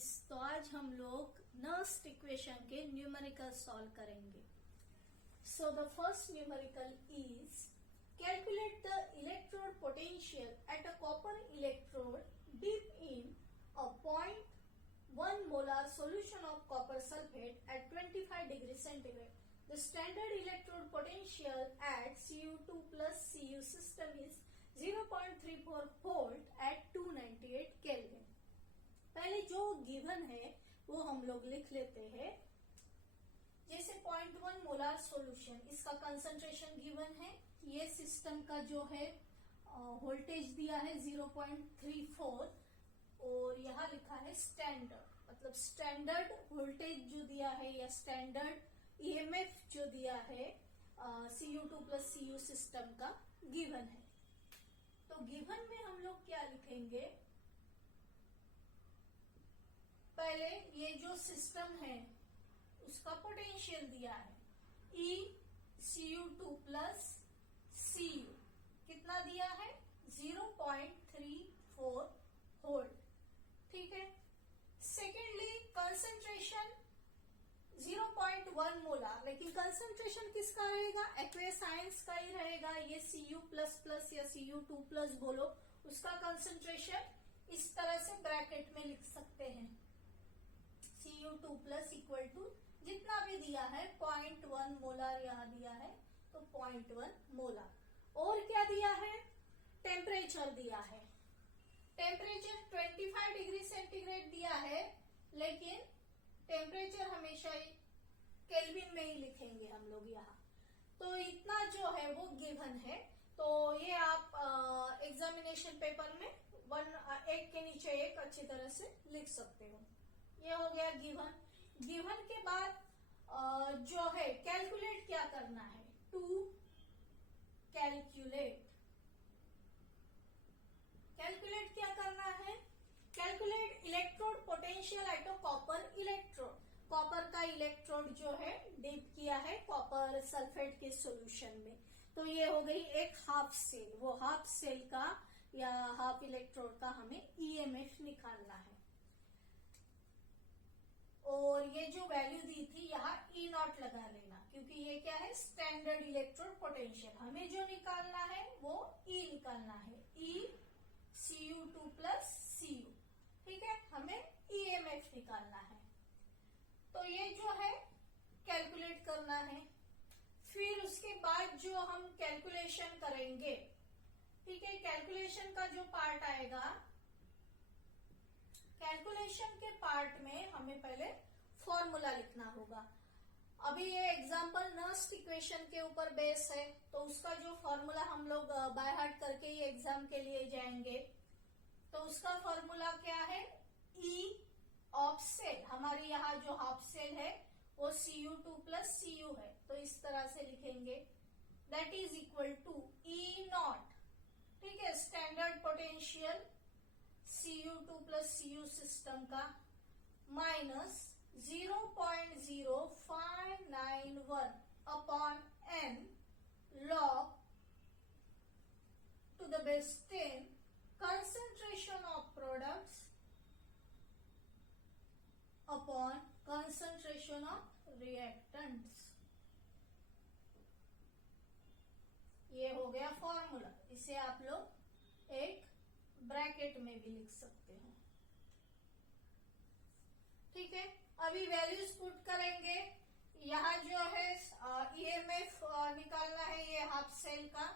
Guys, तो आज हम लोग नर्स्ट इक्वेशन के न्यूमेरिकल सॉल्व करेंगे। So the first numerical is calculate the electrode potential at a copper electrode dip in a 0.1 molar solution of copper sulfate at 25 degrees centigrade. The standard electrode potential at Cu2 plus Cu system is 0.34 volt at 298 Kelvin. पहले जो given है वो हम लोग लिख लेते हैं। जैसे 0.1 मोलार सॉल्यूशन, इसका कंसंट्रेशन गिवन है। ये सिस्टम का जो है वोल्टेज दिया है 0.34 और यहाँ लिखा है स्टैंडर्ड, मतलब स्टैंडर्ड वोल्टेज जो दिया है या स्टैंडर्ड ईएमएफ जो दिया है Cu2 प्लस Cu सिस्टम का गिवन है। तो गिवन में हम लोग क्या लिखेंगे, पहले ये जो सिस्टम है उसका पोटेंशियल दिया है E Cu2 प्लस Cu कितना दिया है 0.34 वोल्ट, ठीक है। सेकेंडली कंसंट्रेशन 0.1 मोलार, लेकिन कंसंट्रेशन किसका रहेगा, एक्वेस आयंस का ही रहेगा। ये Cu प्लस प्लस या Cu2 प्लस बोलो, उसका कंसंट्रेशन इस तरह से ब्रैकेट में लिख सकते हैं। Cu2 प्लस इक्वल टू जितना भी दिया है 0.1 मोलार यहाँ दिया है तो 0.1 मोलार। और क्या दिया है, टेम्परेचर दिया है। टेम्परेचर 25 डिग्री सेंटीग्रेड दिया है, लेकिन टेम्परेचर हमेशा केल्विन में ही लिखेंगे हम लोग यहाँ। तो इतना जो है वो गिवन है। तो ये आप एग्जामिनेशन पेपर में एक के नीचे एक अच्छी तरह से लिख सकते हो। ये हो गया गिवन। गिवन के बाद जो है कैलकुलेट क्या करना है, टू कैलकुलेट क्या करना है, calculate electrode potential at a copper electrode. Copper का इलेक्ट्रोड जो है डिप किया है कॉपर सल्फेट के सॉल्यूशन में। तो ये हो गई एक हाफ सेल, वो हाफ सेल का या हाफ इलेक्ट्रोड का हमें ईएमएफ निकालना है। और ये जो वैल्यू दी थी यहाँ E0 लगा लेना, क्योंकि ये क्या है स्टैंडर्ड इलेक्ट्रोड पोटेंशियल। हमें जो निकालना है वो E निकालना है, E Cu2 प्लस Cu, ठीक है। हमें ईएमएफ निकालना है। तो ये जो है कैलकुलेट करना है। फिर उसके बाद जो हम कैलकुलेशन करेंगे, ठीक है, कैलकुलेशन का जो पार्ट आएगा, कैलकुलेशन के पार्ट में हमें पहले फॉर्मूला लिखना होगा। अभी ये एग्जांपल नर्स्ट इक्वेशन के ऊपर बेस है, तो उसका जो फॉर्मूला हम लोग बाय हार्ट करके ही एग्जाम के लिए जाएंगे। तो उसका फॉर्मूला क्या है, E ऑफ सेल, हमारी यहाँ जो हाफ सेल है वो Cu2 प्लस Cu है, तो इस तरह से लिखेंगे, that is equal to E0, ठीक है, standard potential Cu2 plus Cu system का minus 0.0591 upon n log to the base 10 concentration of products upon concentration of reactants। ये हो गया फॉर्मूला। इसे आप लोग एक ब्रैकेट में भी लिख सकते हो, ठीक है। अभी वैल्यूज पुट करेंगे। यहाँ जो है ईएमएफ निकालना है ये हाफ सेल का,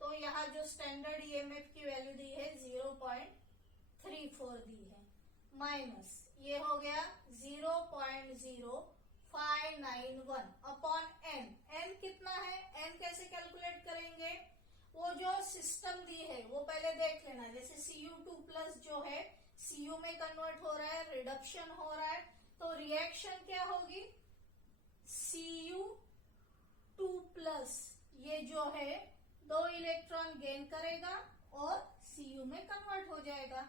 तो यहाँ जो स्टैंडर्ड ईएमएफ की वैल्यू दी है 0.34 दी है, माइनस ये हो गया 0.0591 अपॉन n। n कितना है, n कैसे कैलकुलेट करेंगे, वो जो सिस्टम दी है वो पहले देख लेना। जैसे Cu2 प्लस जो है Cu में कन्वर्ट हो रहा है, रिडक्शन हो रहा है, तो रिएक्शन क्या होगी, Cu2 प्लस ये जो है 2 इलेक्ट्रॉन गेन करेगा और Cu में कन्वर्ट हो जाएगा,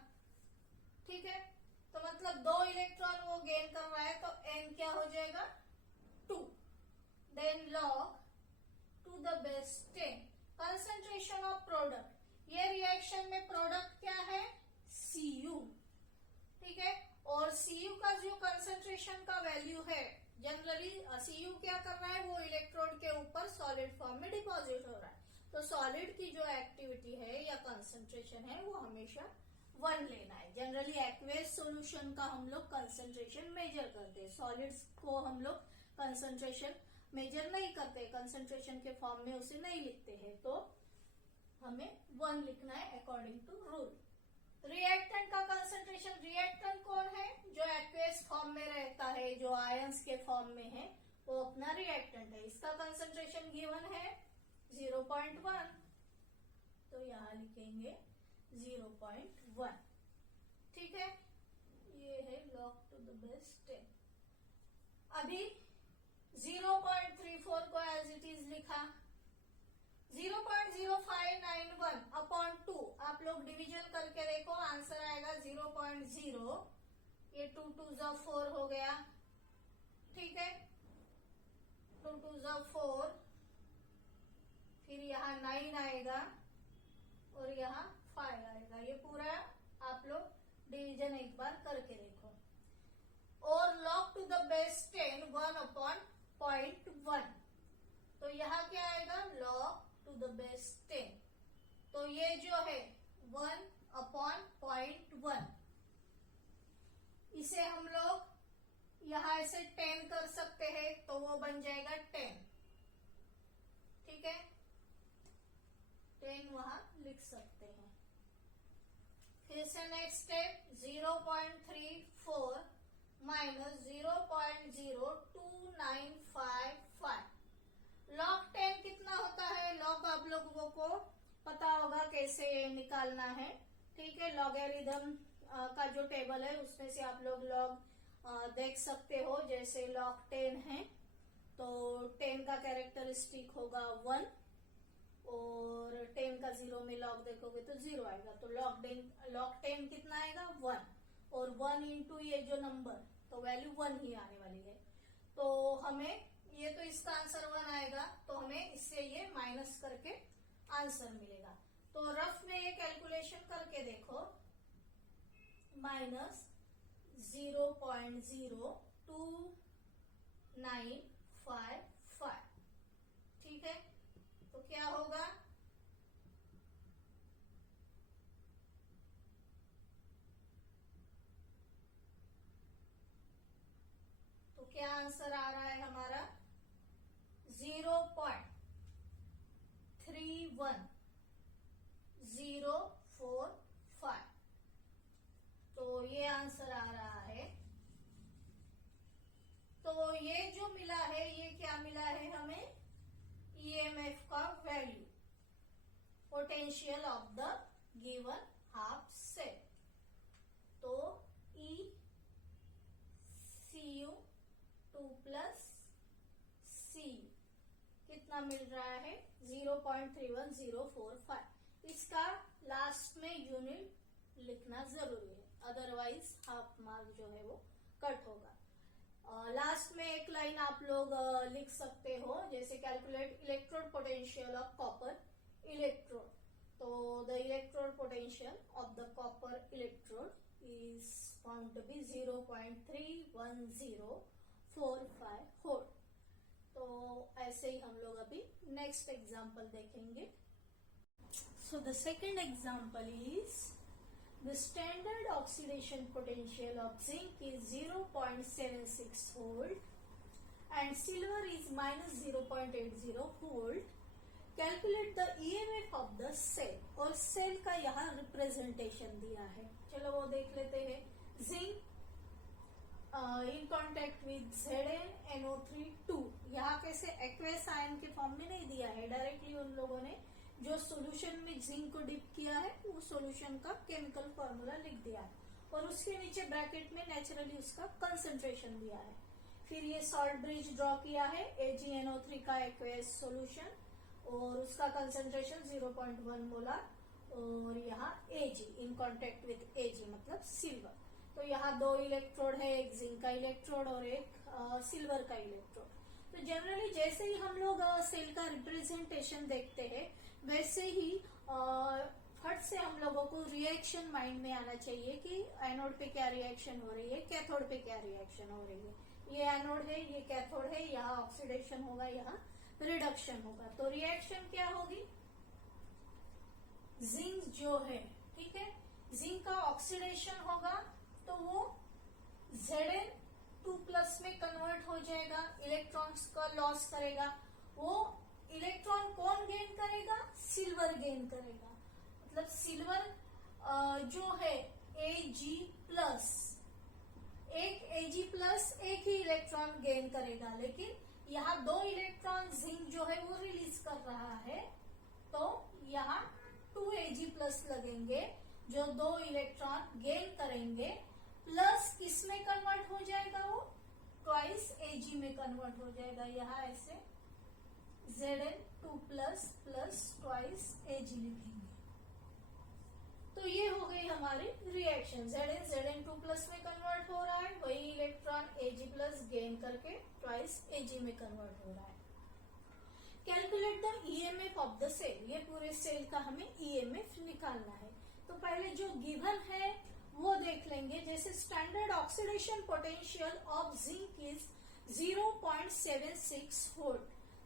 ठीक है। तो मतलब 2 इलेक्ट्रॉन वो गेन कर रहा है, तो n क्या हो जाएगा 2, then log to the base 10 concentration of product. ये रिएक्शन में प्रोडक्ट क्या है Cu, ठीक है। और Cu कंसंट्रेशन का वैल्यू है, जनरली Cu क्या कर रहा है, वो इलेक्ट्रोड के ऊपर सॉलिड फॉर्म में डिपॉजिट हो रहा है। तो सॉलिड की जो एक्टिविटी है या कंसंट्रेशन है वो हमेशा 1 लेना है। जनरली एक्वेस सॉल्यूशन का हम लोग कंसंट्रेशन मेजर करते हैं, सॉलिड्स को हम लोग कंसंट्रेशन मेजर नहीं करते, कंसंट्रेशन के फॉर्म में उसे नहीं लिखते हैं, तो हमें 1 लिखना है अकॉर्डिंग टू रूल। रिएक्टेंट का कंसंट्रेशन, रिएक्टेंट कौन है, जो एक्वेस फॉर्म में रहता है, जो आयंस के फॉर्म में है, वो अपना रिएक्टेंट है। इसका कंसंट्रेशन गिवन है 0.1, तो यहां लिखेंगे 0.1। ठीक है, ये है log to the base 10। अभी 0.34 को एज इट इज लिखा, 0.0591 अपॉन 2, आप लोग डिवीजन करके देखो, आंसर आएगा 0.0, ये 2 2 4 हो गया। ठीक है, 2 2 4, फिर यहाँ 9 आएगा और यहाँ 5 आएगा। ये पूरा आप लोग डिवीजन एक बार करके देखो। और log to the base 10 1 upon 0.1, तो यहाँ क्या आएगा, log टू द बेस 10, तो ये जो है 1 अपॉन 0.1, इसे हम लोग यहाँ ऐसे 10 कर सकते हैं, तो वो बन जाएगा 10। ठीक है, 10 वहां लिख सकते हैं। फिर से नेक्स्ट स्टेप, 0.34 माइनस 0.02955, log 10 कितना होता है, log आप लोगों को पता होगा कैसे निकालना है। ठीक है, लॉगरिथम का जो टेबल है उसमें से आप लोग log देख सकते हो। जैसे log 10 है तो 10 का कैरेक्टरिस्टिक होगा 1, और 10 का 0 में log देखोगे तो 0 आएगा, तो log 10 कितना आएगा, 1, और 1 इंटू ये जो नंबर, तो वैल्यू 1 ही आने वाली है। तो हमें ये, तो इसका आंसर 1 आएगा, तो हमें इससे ये माइनस करके आंसर मिलेगा। तो रफ में ये कैलकुलेशन करके देखो, माइनस 0.02955। ठीक है, तो क्या होगा, तो क्या आंसर आ रहा है हमारा, 0.31045, तो ये आंसर आ रहा है। तो ये जो मिला है, ये क्या मिला है हमें, ईएमएफ का value, potential of the given half cell. तो ECU2 प्लस CU कितना मिल रहा है, 0.31045। इसका लास्ट में यूनिट लिखना जरूरी है, अदरवाइज हाफ मार्क जो है वो कट होगा। लास्ट में एक लाइन आप लोग लिख सकते हो, जैसे calculate electrode potential of copper electrode. तो the electrode potential of the copper electrode is found to be 0.31045 volt. तो ऐसे ही हम लोग अभी नेक्स्ट एग्जांपल देखेंगे। So the second example is the standard oxidation potential of zinc is 0.76 volt and silver is minus 0.80 volt. Calculate the EMF of the cell, और cell का यहाँ रिप्रेजेंटेशन दिया है, चलो वो देख लेते हैं। Zinc in contact with ZnNO3 यहाँ कैसे एक्वेस आयन के फॉर्म में नहीं दिया है, डायरेक्टली उन लोगों ने जो सॉल्यूशन में जिंक को डिप किया है वो सॉल्यूशन का केमिकल फॉर्मूला लिख दिया है, और उसके नीचे ब्रैकेट में नेचुरली उसका कंसंट्रेशन दिया है। फिर ये सॉल्ट ब्रिज ड्रॉ किया है, AgNO3 का एक्वेस सॉल्यूशन, और उसका कंसंट्रेशन 0.1 मोलर, और यहाँ Ag in contact with Ag मतलब सिल्वर। तो यहाँ 2 इलेक्ट्रोड है, एक जिंक का इलेक्ट्रोड और एक सिल्वर का इलेक्ट्रोड। तो जनरली जैसे ही हम लोग सेल का रिप्रेजेंटेशन देखते हैं, वैसे ही फट से हम लोगों को रिएक्शन माइंड में आना चाहिए कि एनोड पे क्या रिएक्शन हो रही है, कैथोड पे क्या रिएक्शन हो रही है। ये एनोड है, ये कैथोड है, यहाँ ऑक्सीडेशन होगा, यहाँ रिडक्शन होगा। तो रिएक्शन क्या होगी, जिंक जो है, ठीक है, जिंक का ऑक्सीडेशन होगा तो वो Zn2+ में कन्वर्ट हो जाएगा, इलेक्ट्रॉन्स का लॉस करेगा। वो इलेक्ट्रॉन कौन गेन करेगा, सिल्वर गेन करेगा। मतलब सिल्वर जो है Ag+, एक Ag+ एक ही इलेक्ट्रॉन गेन करेगा, लेकिन यहाँ 2 इलेक्ट्रॉन जिंक जो है वो रिलीज कर रहा है, तो यहाँ 2 Ag+ लगेंगे जो 2 इलेक्ट्रॉन गेन करेंगे, प्लस किसमें कन्वर्ट हो जाएगा, वो ट्वाइस Ag में कन्वर्ट हो जाएगा। यहाँ ऐसे Zn2+ प्लस ट्वाइस Ag लिखेंगे। तो ये हो गई हमारी रिएक्शन, Zn2+ में कन्वर्ट हो रहा है, वही इलेक्ट्रॉन Ag+ गेन करके ट्वाइस Ag में कन्वर्ट हो रहा है। Calculate the EMF of the cell, ये पूरे सेल का हमें ईएमएफ निकालना है। तो पहले जो गिवन है वो देख लेंगे। जैसे standard oxidation potential of zinc is 0.76 volt.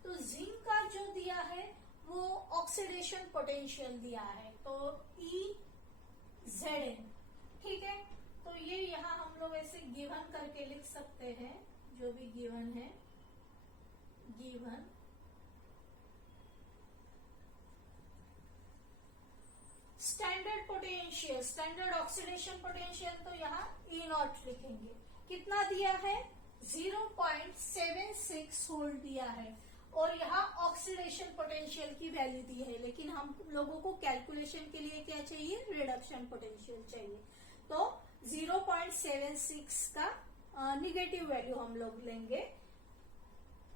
तो जिंक का जो दिया है वो ऑक्सीडेशन पोटेंशियल दिया है, तो EZn, ठीक है। तो ये यहाँ हम लोग ऐसे गिवन करके लिख सकते हैं, जो भी गिवन है, given standard potential, standard oxidation potential, तो यहाँ E0 लिखेंगे। कितना दिया है, 0.76 वोल्ट दिया है, और यहाँ ऑक्सीडेशन पोटेंशियल की वैल्यू दी है। लेकिन हम लोगों को कैलकुलेशन के लिए क्या चाहिए, रिडक्शन पोटेंशियल चाहिए। तो 0.76 का निगेटिव वैल्यू हम लोग लेंगे,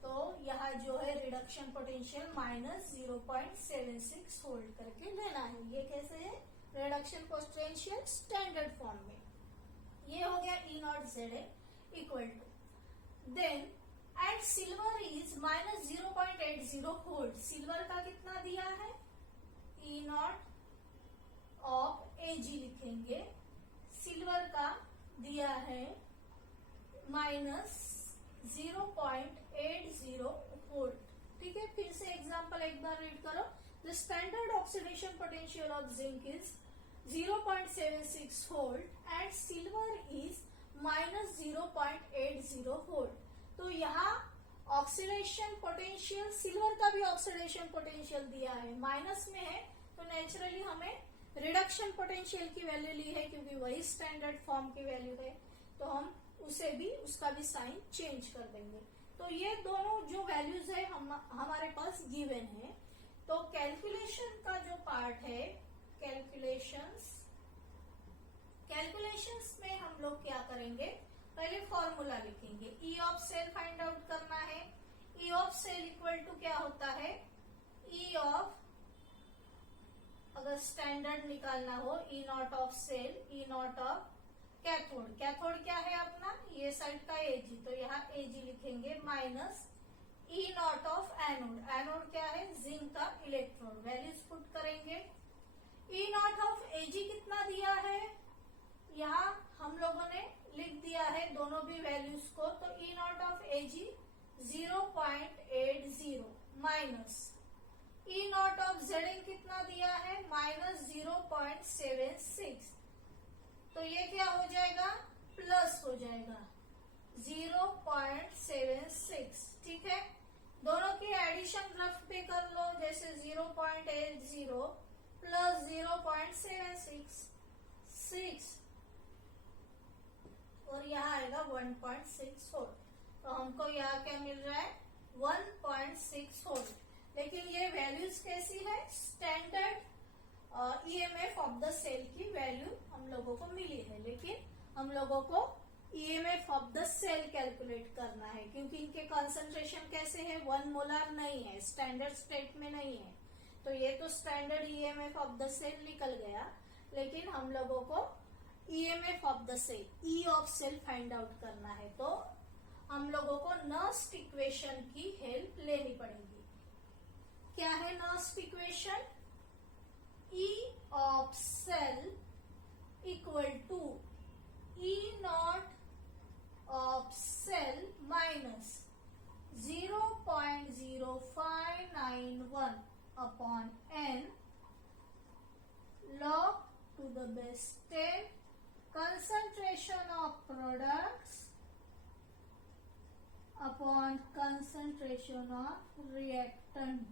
तो यहाँ जो है रिडक्शन पोटेंशियल -0.76 वोल्ट करके लेना है। ये कैसे है, रिडक्शन पोटेंशियल स्टैंडर्ड फॉर्म में। ये हो गया E0Zn equal to, then and silver is -0.80 volt. Silver का कितना दिया है, E0 ऑफ Ag लिखेंगे। सिल्वर का दिया है -0.80 वोल्ट, ठीक है। फिर से एग्जांपल एक बार रीड करो। The standard oxidation potential of zinc is 0.76 volt and silver is -0.80 volt. तो यहाँ ऑक्सीडेशन पोटेंशियल, सिल्वर का भी ऑक्सीडेशन पोटेंशियल दिया है, माइनस में है, तो नेचुरली हमें रिडक्शन पोटेंशियल की वैल्यू ली है, क्योंकि वही स्टैंडर्ड फॉर्म की वैल्यू है, तो हम उसे भी, उसका भी साइन चेंज कर देंगे। तो ये दोनों जो वैल्यूज है हमारे पास गिवन है। तो कैलकुलेशन का जो पार्ट है, कैलकुलेशंस में हम लोग क्या करेंगे, पहले फॉर्मूला लिखेंगे। E of cell find out करना है। E of cell equal to क्या होता है, ई ऑफ, अगर स्टैंडर्ड निकालना हो, E0 of cell, E0 of cathode. Cathode क्या है अपना, ये साइड का Ag, तो यहाँ Ag लिखेंगे, minus E0 of anode. Anode क्या है, जिंक का इलेक्ट्रोड। वैल्यूज पुट करेंगे। E0 ऑफ Ag कितना दिया है, यहाँ हम लोगों ने लिख दिया है दोनों भी वैल्यूज को। तो E0 of Ag 0.80 minus E0 of Zn कितना दिया है, -0.76। तो ये क्या हो जाएगा, प्लस हो जाएगा 0.76, ठीक है। दोनों की एडिशन रफ पे कर लो, जैसे 0.80 प्लस 0.76 और यहाँ आएगा 1.64। तो हमको यहाँ क्या मिल रहा है, 1.6 वोल्ट। लेकिन ये वैल्यूज कैसी है, standard EMF of the cell की वैल्यू हम लोगों को मिली है, लेकिन हम लोगों को EMF of the cell calculate करना है, क्योंकि इनके कॉन्सेंट्रेशन कैसे है, 1 मोलर नहीं है, स्टैंडर्ड स्टेट में नहीं है। तो ये तो standard EMF of the cell निकल गया, लेकिन हम लोगों को EMF of the cell, E of cell find out करना है। तो हम लोगों को नर्स्ट इक्वेशन की हेल्प लेनी पड़ेगी। क्या है Nernst equation, E of cell equal to E naught of cell minus 0.0591 upon n log to the base 10 concentration of products upon concentration of reactants.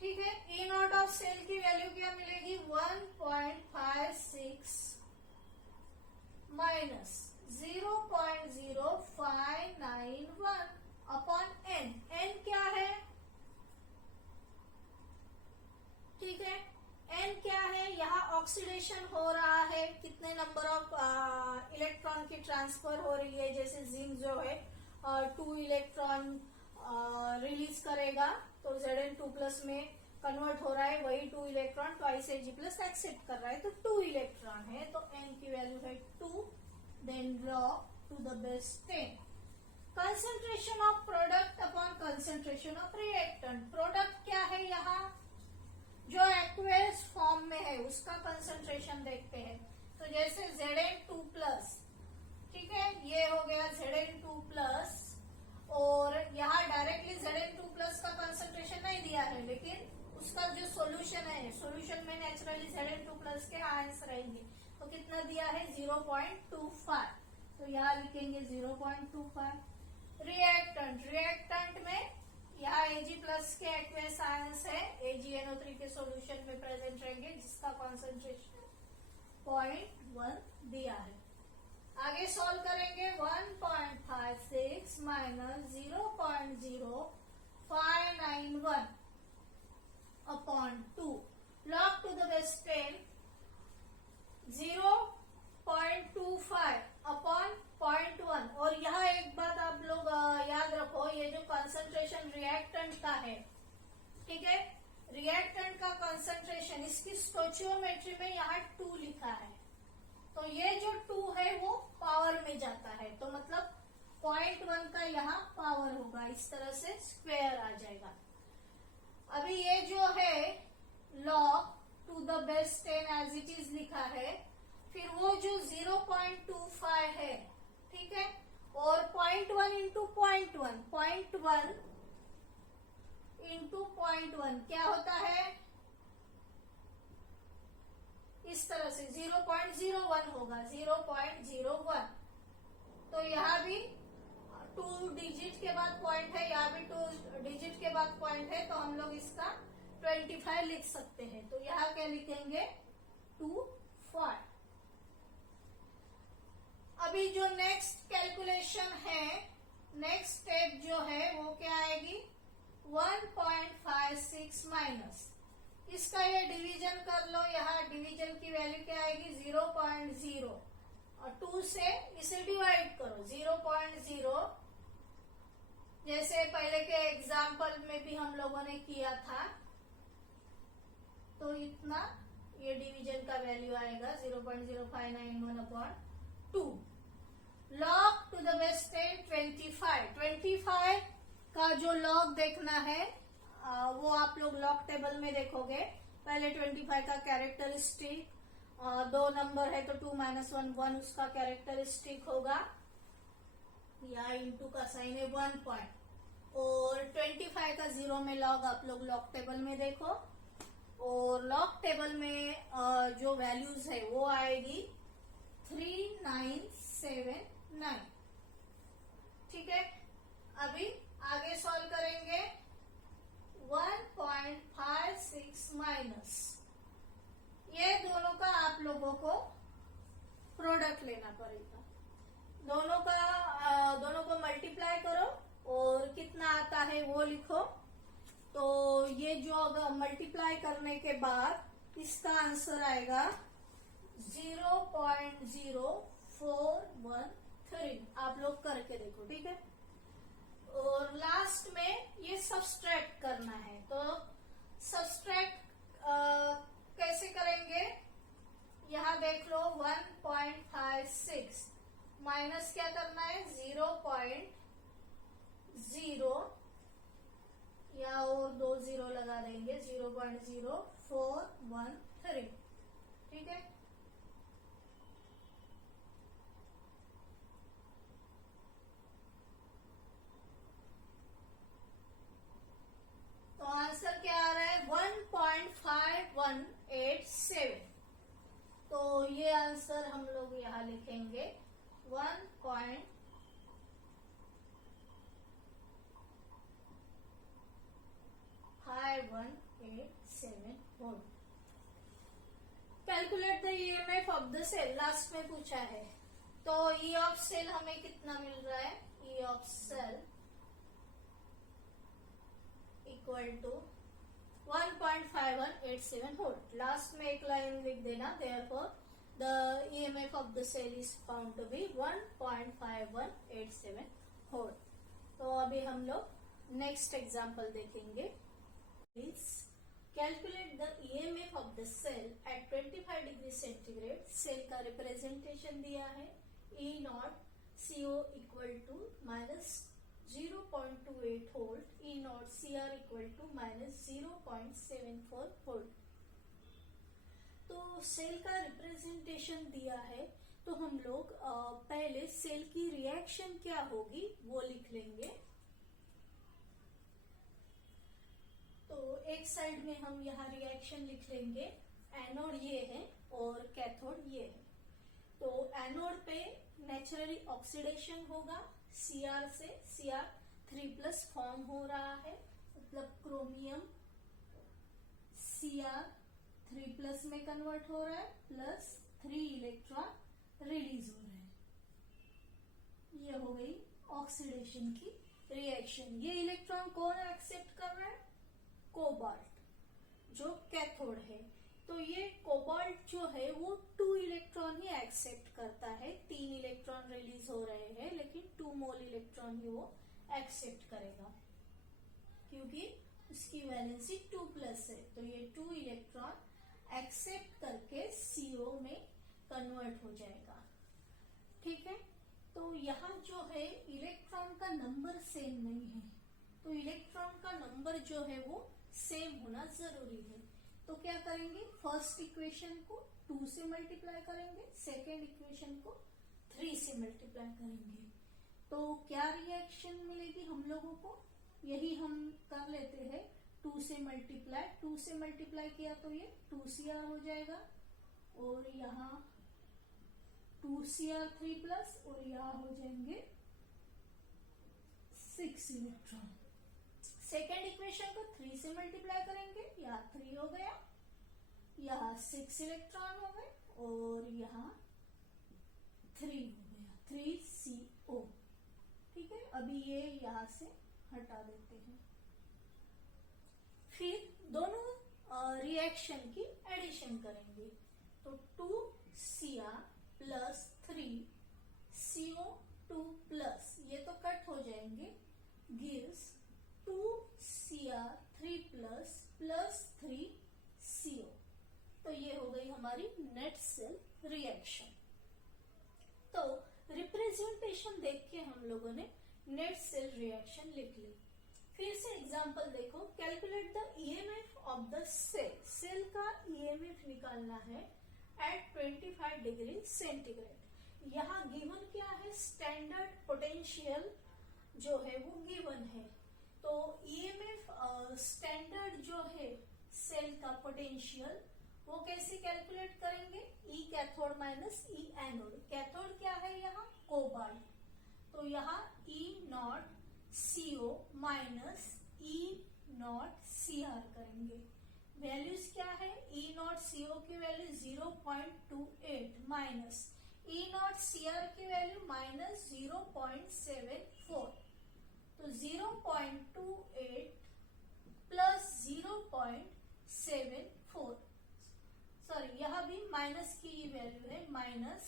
ठीक है, E नॉट ऑफ सेल की value क्या मिलेगी 1.56 minus 0.0591 upon n. n क्या है? ठीक है, n क्या है? यहाँ ऑक्सीडेशन हो रहा है, कितने नंबर ऑफ इलेक्ट्रॉन की ट्रांसफर हो रही है. जैसे जिंक जो है 2 इलेक्ट्रॉन रिलीज करेगा तो Zn2+ में कन्वर्ट हो रहा है, वही 2 इलेक्ट्रॉन ट्वाइस Ag+ एक्सेप्ट कर रहा है, तो 2 इलेक्ट्रॉन है, तो n की वैल्यू है 2. Then log to the base 10 concentration of product upon concentration of reactant. Product क्या है? यहाँ जो एक्वेस फॉर्म में है उसका कंसेंट्रेशन देखते हैं. तो जैसे Zn2+, ठीक है, ये हो गया Zn2+, और यहाँ डायरेक्टली Zn2+ का कंसेंट्रेशन नहीं दिया है, लेकिन उसका जो सॉल्यूशन है, सॉल्यूशन में नेचुरली Zn2+ के आयंस रहेंगे. तो कितना दिया है 0.25, तो यहाँ लिखेंगे 0.25. रिएक्टेंट में यहाँ Ag+ के एक्वेस आयंस है, AgNO3 के सॉल्यूशन में प्रेजेंट रहेंगे, जिसका कॉन्सेंट्रेशन 0.1 दिया है. आगे सॉल्व करेंगे. 1.56 minus 0.0591 upon 2 log to the base 10 0.25 upon 0.1. और यहाँ एक बात आप लोग याद रखो, ये जो कंसंट्रेशन रिएक्टेंट का है, ठीक है, रिएक्टेंट का कंसंट्रेशन इसकी स्टोचियोमेट्री में यहाँ 2 लिखा है, तो ये जो 2 है वो पावर में जाता है, तो मतलब 0.1 का यहाँ पावर होगा, इस तरह से स्क्वायर आ जाएगा. अभी ये जो है log to the base 10 as it is लिखा है, फिर वो जो 0.25 है, ठीक है, और 0.1 इंटू 0.1, 0.1 इंटू 0.1 क्या होता है? इस तरह से 0.01 होगा, 0.01. तो यहाँ भी 2 डिजिट के बाद पॉइंट है, यहाँ भी 2 डिजिट के बाद पॉइंट है, तो हम लोग इसका 25 लिख सकते हैं. तो यहाँ क्या लिखेंगे 25. अभी जो नेक्स्ट कैलकुलेशन है, नेक्स्ट स्टेप जो है वो क्या आएगी 1.56 माइनस, इसका ये डिवीजन कर लो. यहाँ डिवीजन की वैल्यू क्या आएगी 0.0, और 2 से इसे डिवाइड करो 0.0, जैसे पहले के एग्जाम्पल में भी हम लोगों ने किया था. तो इतना ये डिवीजन का वैल्यू आएगा 0.0591 upon 2. log to the base 10 25 का जो log देखना है वो आप लोग log टेबल में देखोगे. पहले 25 का कैरेक्टरिस्टिक, 2 नंबर है तो 2 - 1 1 उसका कैरेक्टरिस्टिक होगा, या इंटू का साइन है 1 पॉइंट, और 25 का 0 में log आप लोग log टेबल में देखो, और log टेबल में जो वैल्यूज है वो आएगी 3979. ठीक है, अभी आगे सॉल्व करेंगे. 1.56 माइनस, ये दोनों का आप लोगों को प्रोडक्ट लेना पड़ेगा. दोनों को मल्टीप्लाई करो और कितना आता है वो लिखो. तो ये जो अगर मल्टीप्लाई करने के बाद इसका आंसर आएगा 0.0413. आप लोग करके देखो, ठीक है. और लास्ट में ये सब्सट्रैक्ट करना है, तो सब्सट्रैक्ट कैसे करेंगे? यहाँ देख लो 1.56 माइनस क्या करना है 0.0 या और 2 जीरो लगा देंगे, 0.0413, ठीक है। तो आंसर क्या आ रहा है 1.5187। तो ये आंसर हम लोग यहाँ लिखेंगे 1.5187 volt. Calculate the EMF of the cell, last में पूछा है। तो ई ऑफ सेल हमें कितना मिल रहा है, E of cell equal to 1.5187 volt. Last में एक लाइन लिख देना, therefore the EMF of the cell is found to be 1.5187 volt. तो अभी हम लोग नेक्स्ट एग्जांपल देखेंगे। Please calculate the EMF of the cell at 25 degree centigrade. Cell का रिप्रेजेंटेशन दिया है E not CO equal to minus 0.28 volt, E not CR equal to minus 0.74 volt. तो cell का रिप्रेजेंटेशन दिया है, तो हम लोग पहले सेल की रिएक्शन क्या होगी वो लिख लेंगे। तो एक साइड में हम यहाँ रिएक्शन लिख लेंगे, एनोड ये है और कैथोड ये है। तो एनोड पे नेचुरली ऑक्सीडेशन होगा, Cr से Cr3+ फॉर्म हो रहा है, मतलब क्रोमियम Cr3+ में कन्वर्ट हो रहा है, प्लस 3 इलेक्ट्रॉन रिलीज हो रहे हैं। ये हो गई ऑक्सीडेशन की रिएक्शन। ये इलेक्ट्रॉन कौन एक्सेप्ट कर रहा है, कोबाल्ट जो कैथोड है। तो ये कोबाल्ट जो है वो 2 इलेक्ट्रॉन ही एक्सेप्ट करता है, 3 इलेक्ट्रॉन रिलीज हो रहे हैं लेकिन 2 मोल इलेक्ट्रॉन ही वो एक्सेप्ट करेगा, क्योंकि उसकी वैलेंसी 2+ है। तो ये 2 इलेक्ट्रॉन एक्सेप्ट करके CO में कन्वर्ट हो जाएगा, ठीक है। तो यहाँ जो है इलेक्ट्रॉन का नंबर सेम नहीं है, तो इलेक्ट्रॉन का नंबर जो है वो सेम होना जरूरी है। तो क्या करेंगे, फर्स्ट इक्वेशन को 2 से मल्टीप्लाई करेंगे, सेकेंड इक्वेशन को 3 से मल्टीप्लाई करेंगे। तो क्या रिएक्शन मिलेगी हम लोगों को, यही हम कर लेते हैं। 2 से मल्टीप्लाई किया तो ये 2Cr हो जाएगा, और यहाँ 2Cr3+, और यहाँ हो जाएंगे 6 इलेक्ट्रॉन। सेकेंड इक्वेशन को 3 से मल्टीप्लाई करेंगे, यहाँ 3 हो गया, यहाँ 6 इलेक्ट्रॉन हो गए, और यहाँ 3 हो गया, 3CO, ठीक है। अभी ये यहाँ से हटा देते हैं। फिर दोनों रिएक्शन की एडिशन करेंगे। तो 2Cr प्लस 3CO2+, ये तो कट हो जाएंगे, गिव्स 2Cr3+ प्लस 3CO। तो ये हो गई हमारी नेट सेल रिएक्शन। तो रिप्रेजेंटेशन देख के हम लोगों ने नेट सेल रिएक्शन लिख ली। फिर से एग्जांपल देखो, calculate the EMF of the cell. Cell का ईएमएफ निकालना है एट 25 डिग्री सेंटीग्रेड। यहाँ गिवन क्या है, स्टैंडर्ड पोटेंशियल जो है वो गिवन है। तो ईएमएफ स्टैंडर्ड जो है सेल का पोटेंशियल, वो कैसे कैलकुलेट करेंगे, E cathode minus E anode. Cathode क्या है यहाँ, कोबाल्ट। तो यहाँ E naught CO minus E naught CR करेंगे। वैल्यूज क्या है, ई नॉट CO की value 0.28 minus E naught CR की वैल्यू माइनस 0.74। तो 0.28 प्लस 0.74, सॉरी यहाँ भी माइनस की वैल्यू है, माइनस,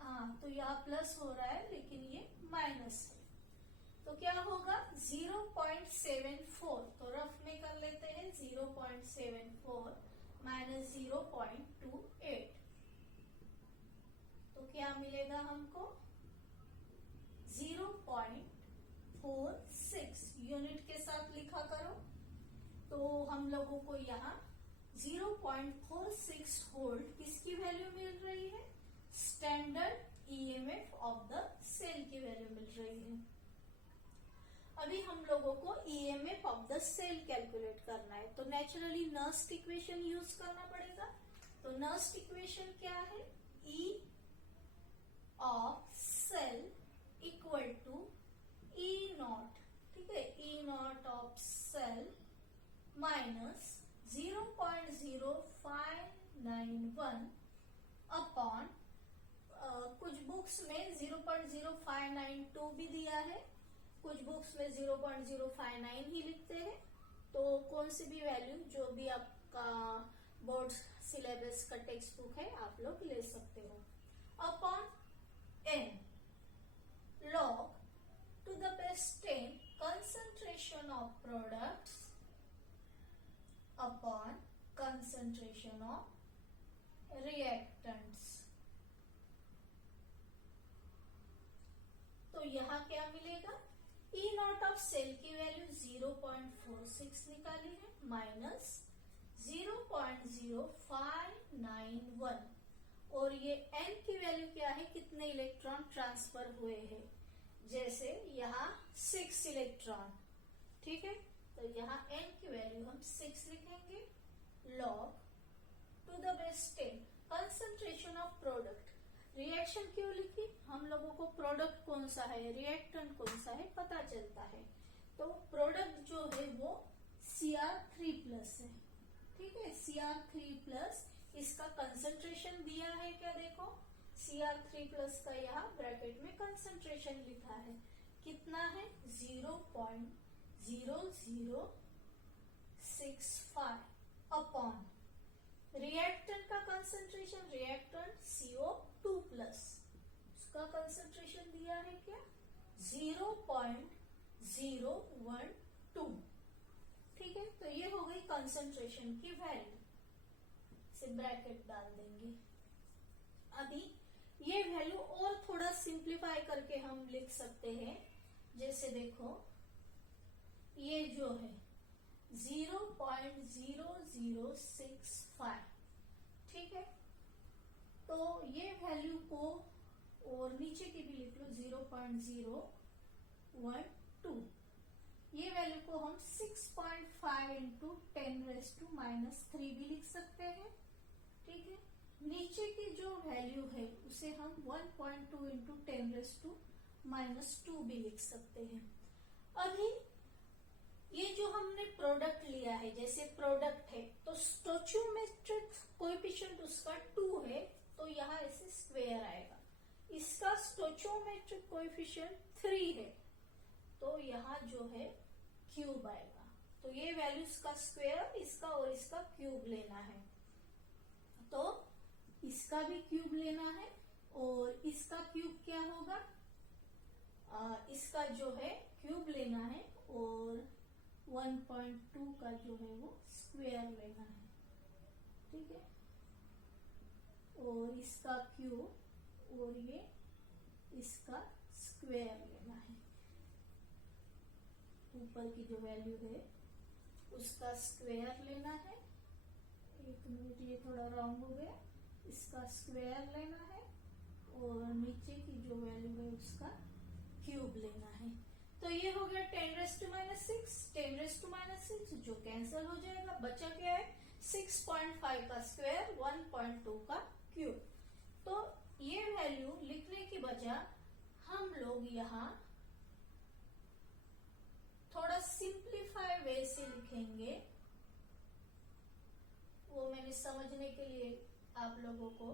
हाँ तो यहाँ प्लस हो रहा है लेकिन ये माइनस है। तो क्या होगा 0.74, तो रफ में कर लेते हैं, 0.74 माइनस 0.28, तो क्या मिलेगा हमको 0.46। यूनिट के साथ लिखा करो, तो हम लोगों को यहाँ 0.46 वोल्ट किसकी वैल्यू मिल रही है? Standard EMF of the cell की वैल्यू मिल रही है। अभी हम लोगों को EMF of the cell calculate करना है, तो नेचुरली नर्स्ट इक्वेशन यूज करना पड़ेगा। तो नर्स्ट इक्वेशन क्या है? E of cell equal to E naught, ठीक है, E naught of cell minus 0.0591 upon कुछ बुक्स में 0.0592 भी दिया है, कुछ बुक्स में 0.059 ही लिखते हैं। तो कौन सी भी वैल्यू जो भी आपका बोर्ड सिलेबस का टेक्स्ट बुक है आप लोग ले सकते हो। Upon n log to the base 10 concentration of products upon concentration of reactants। तो यहाँ क्या मिलेगा? ई नॉट ऑफ सेल की वैल्यू 0.46 निकाली है माइनस 0.0591 और ये n की वैल्यू क्या है? कितने इलेक्ट्रॉन ट्रांसफर हुए हैं? जैसे यहाँ 6 इलेक्ट्रॉन, ठीक है, तो यहाँ n की वैल्यू हम 6 लिखेंगे। log to the base 10 concentration of product. Reaction क्यों लिखी? हम लोगों को प्रोडक्ट कौन सा है, रिएक्टेंट कौन सा है पता चलता है। तो प्रोडक्ट जो है वो Cr3+ है, ठीक है, Cr3+। इसका कंसंट्रेशन दिया है क्या? देखो Cr3+ का यहाँ ब्रैकेट में कंसंट्रेशन लिखा है, कितना है? 0.0065 अपॉन रिएक्टेंट का कंसंट्रेशन, रिएक्टेंट CO2+, उसका कंसंट्रेशन दिया है क्या? 0.012, ठीक है। तो ये हो गई कंसंट्रेशन की वैल्यू, से ब्रैकेट डाल देंगे। अभी ये वैल्यू और थोड़ा सिंप्लीफाई करके हम लिख सकते हैं। जैसे देखो ये जो है 0.0065, ठीक है, तो ये वैल्यू को और नीचे की भी लिख लो 0.012। ये वैल्यू को हम 6.5 इंटू 10⁻³ भी लिख सकते हैं, ठीक है। नीचे की जो वैल्यू है उसे हम 1.2 इंटू 10⁻² भी लिख सकते हैं। अभी ये जो हमने प्रोडक्ट लिया है, जैसे प्रोडक्ट है तो स्टोइचोमेट्रिक कोएफिशिएंट उसका 2 है, तो यहाँ ऐसे स्क्वायर आएगा। इसका स्टोइचोमेट्रिक कोएफिशिएंट 3 है, तो यहाँ जो है क्यूब आएगा। तो ये वैल्यूज का स्क्वायर, इसका और इसका क्यूब लेना है, तो इसका भी क्यूब लेना है और इसका क्यूब क्या होगा? इसका जो है क्यूब लेना है और 1.2 का जो है वो स्क्वायर लेना है, ठीक है, और इसका क्यूब और ये इसका स्क्वायर लेना है। ऊपर की जो वैल्यू है उसका स्क्वायर लेना है। एक मिनट, ये थोड़ा रॉन्ग हो गया, इसका स्क्वायर लेना है और नीचे की जो वैल्यू है उसका क्यूब लेना है। तो ये हो गया 10⁻⁶, 10⁻⁻⁶ जो कैंसिल हो जाएगा, बचा क्या है? 6.5 का स्क्वायर, 1.2 का क्यूब। तो ये वैल्यू लिखने की बजाय हम लोग यहाँ थोड़ा सिंप्लीफाई वे से लिखेंगे। वो मैंने समझने के लिए आप लोगों को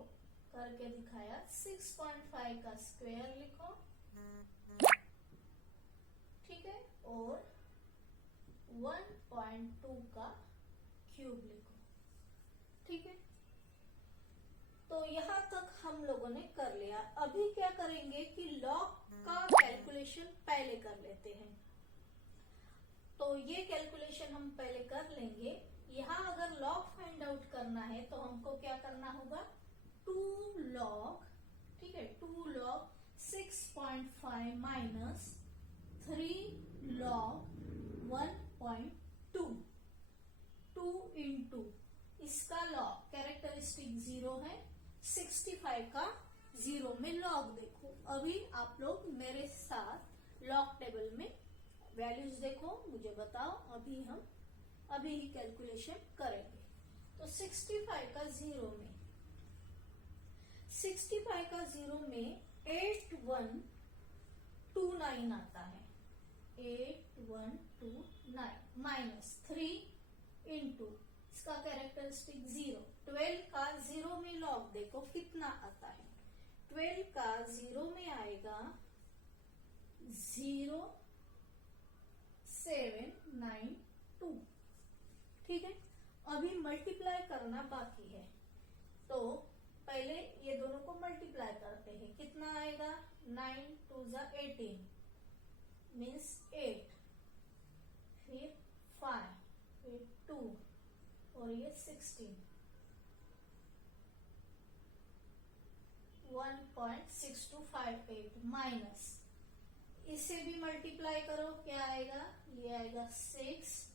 करके दिखाया। 6.5 का स्क्वायर लिखो, ठीक है, और 1.2 का क्यूब लिखो, ठीक है। तो यहाँ तक हम लोगों ने कर लिया। अभी क्या करेंगे कि लॉग का कैलकुलेशन पहले कर लेते हैं। तो ये कैलकुलेशन हम पहले कर लेंगे। यहाँ अगर लॉग फाइंड आउट करना है तो हमको क्या करना होगा? 2 log, ठीक है, 2 log 6.5 माइनस 3 log 1.2, 2 इंटू इसका लॉग कैरेक्टरिस्टिक 0 है, 65 का 0 में लॉग देखो। अभी आप लोग मेरे साथ लॉग टेबल में वैल्यूज देखो, मुझे बताओ। अभी ही कैलकुलेशन करेंगे। तो 65 का 0 में 8129 आता है। 8129 माइनस 3 इंटू इसका कैरेक्टरिस्टिक 0। 12 का 0 में लॉग देखो कितना आता है। 12 का 0 में आएगा 0792। ठीक है, अभी मल्टीप्लाई करना बाकी है, तो पहले ये दोनों को मल्टीप्लाई करते हैं। कितना आएगा? 9 2 जा 18 मीन्स 8, फिर 5, फिर 2 और ये 16। 1.6258 माइनस इसे भी मल्टीप्लाई करो, क्या आएगा? ये आएगा 6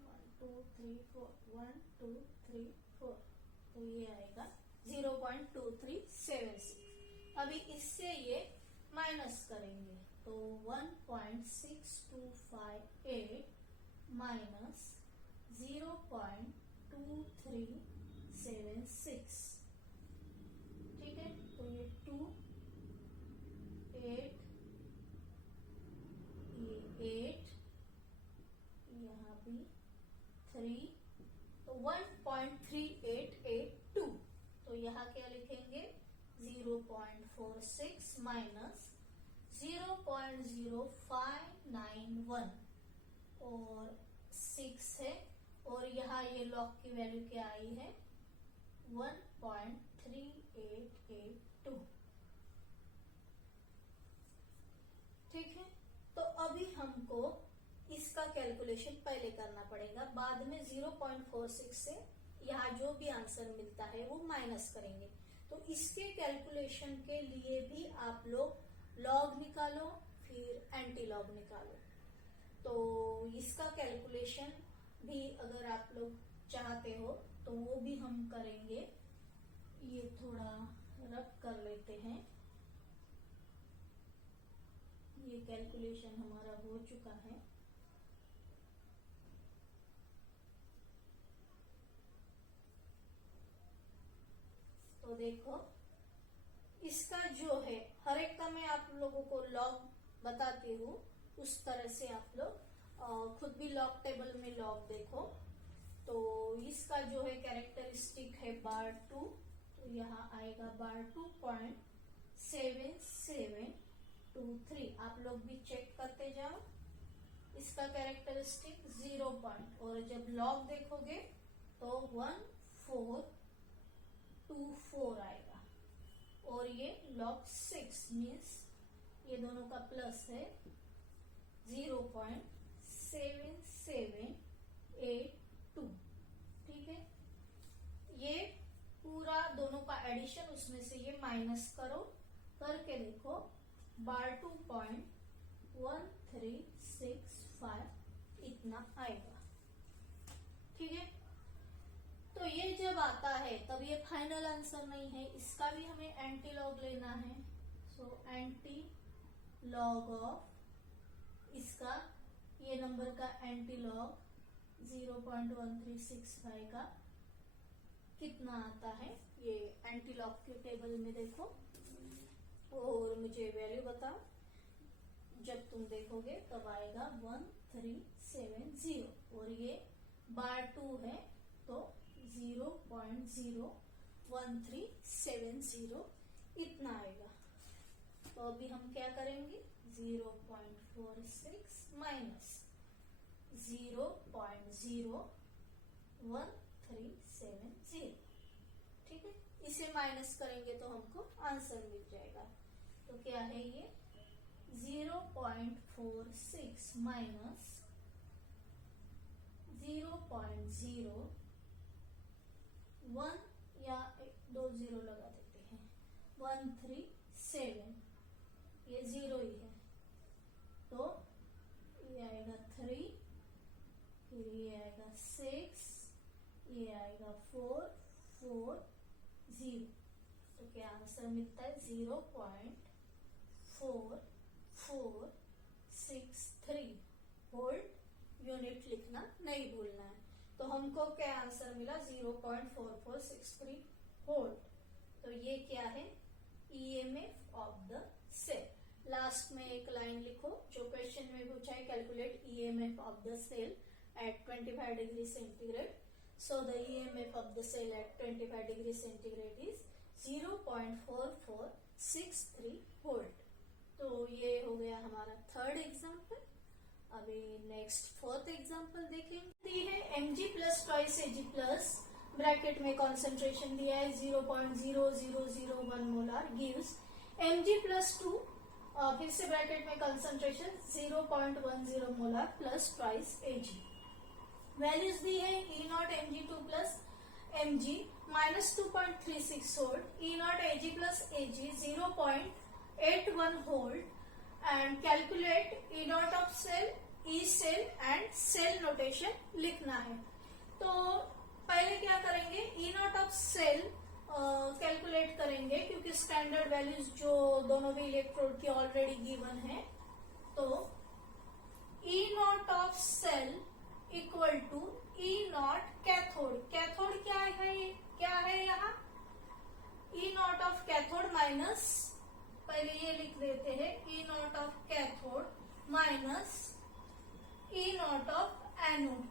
1 2 3 4 1 2 3 4, तो ये आएगा 0.2376। अभी इससे ये माइनस करेंगे तो 1.6258 माइनस 0.2376। ठीक है, तो ये 2 8 ये 8 यहाँ भी 3, तो 1.3882। तो यहाँ क्या लिखेंगे? 0.46 माइनस 0.0591 और 6 है, और यहाँ ये लॉग की वैल्यू क्या आई है? 1.3882। ठीक है, तो अभी हमको इसका कैलकुलेशन पहले करना पड़ेगा, बाद में 0.46 से यहाँ जो भी आंसर मिलता है वो माइनस करेंगे। तो इसके कैलकुलेशन के लिए भी आप लोग लॉग निकालो, फिर एंटी लॉग निकालो। तो इसका कैलकुलेशन भी अगर आप लोग चाहते हो तो वो भी हम करेंगे। ये थोड़ा रब कर लेते हैं। ये कैलकुलेशन हमारा हो चुका है। तो देखो, इसका जो है हर एक का मैं आप लोगों को लॉग बताती हूँ, उस तरह से आप लोग खुद भी लॉग टेबल में लॉग देखो। तो इसका जो है कैरेक्टरिस्टिक है बार 2, तो यहाँ आएगा बार 2.7723। आप लोग भी चेक करते जाओ। इसका कैरेक्टरिस्टिक 0 पॉइंट, और जब लॉग देखोगे तो 1424 आएगा, और ये log 6 मीन्स ये दोनों का प्लस है 0.7782। ठीक है, ये पूरा दोनों का एडिशन, उसमें से ये माइनस करो, करके देखो बार 2.1365 इतना आएगा। ठीक है, तो ये जब आता है तब ये फाइनल आंसर नहीं है, इसका भी हमें एंटी लॉग लेना है। सो एंटी लॉग ऑफ इसका, ये नंबर का एंटी लॉग 0.1365 का कितना आता है, ये एंटी लॉग के टेबल में देखो और मुझे वैल्यू बताओ। जब तुम देखोगे तब आएगा 1370, और ये बार 2 है तो 0.01370 इतना आएगा। तो अभी हम क्या करेंगे? 0.46 माइनस 0.01370। ठीक है, इसे माइनस करेंगे तो हमको आंसर मिल जाएगा। तो क्या है ये? 0.46 माइनस 0.01, यहाँ 2 0 लगा देते हैं, 1 3 7, ये 0 ही है, तो ये आएगा 3, फिर ये आएगा 6, ये आएगा 4 4 0, तो क्या आंसर मिलता है 0.4463 वोल्ट। यूनिट लिखना नहीं भूलना है। तो हमको क्या आंसर मिला 0.4463 वोल्ट। तो ये क्या है, EMF of the cell. Last में एक लाइन लिखो जो क्वेश्चन में पूछा है, calculate EMF of the cell at 25 degree centigrade. So the EMF of the cell at 25 degree centigrade is 0.4463 volt. तो ये हो गया हमारा थर्ड एग्जाम्पल। अभी नेक्स्ट फोर्थ एग्जाम्पल देखेंगे। दी है Mg plus twice Ag plus, bracket में कॉन्सेंट्रेशन दिया है 0.0001 मोलर, गिव्स Mg प्लस 2, फिर से ब्रैकेट में concentration 0.10 molar plus twice Ag। Values दी है E0 Mg2 plus Mg minus 2.36 volt, E0 Ag plus Ag 0.81 volt, and calculate E0 of cell, E cell and cell notation लिखना है। तो पहले क्या करेंगे, E0 ऑफ सेल कैलकुलेट करेंगे क्योंकि स्टैंडर्ड वैल्यूज जो दोनों भी इलेक्ट्रोड की ऑलरेडी गिवन है। तो E0 of cell equal to E0 cathode, cathode क्या है, क्या है यहाँ E0 ऑफ कैथोड माइनस, पहले ये लिख देते हैं E0 of cathode minus E0 of anode.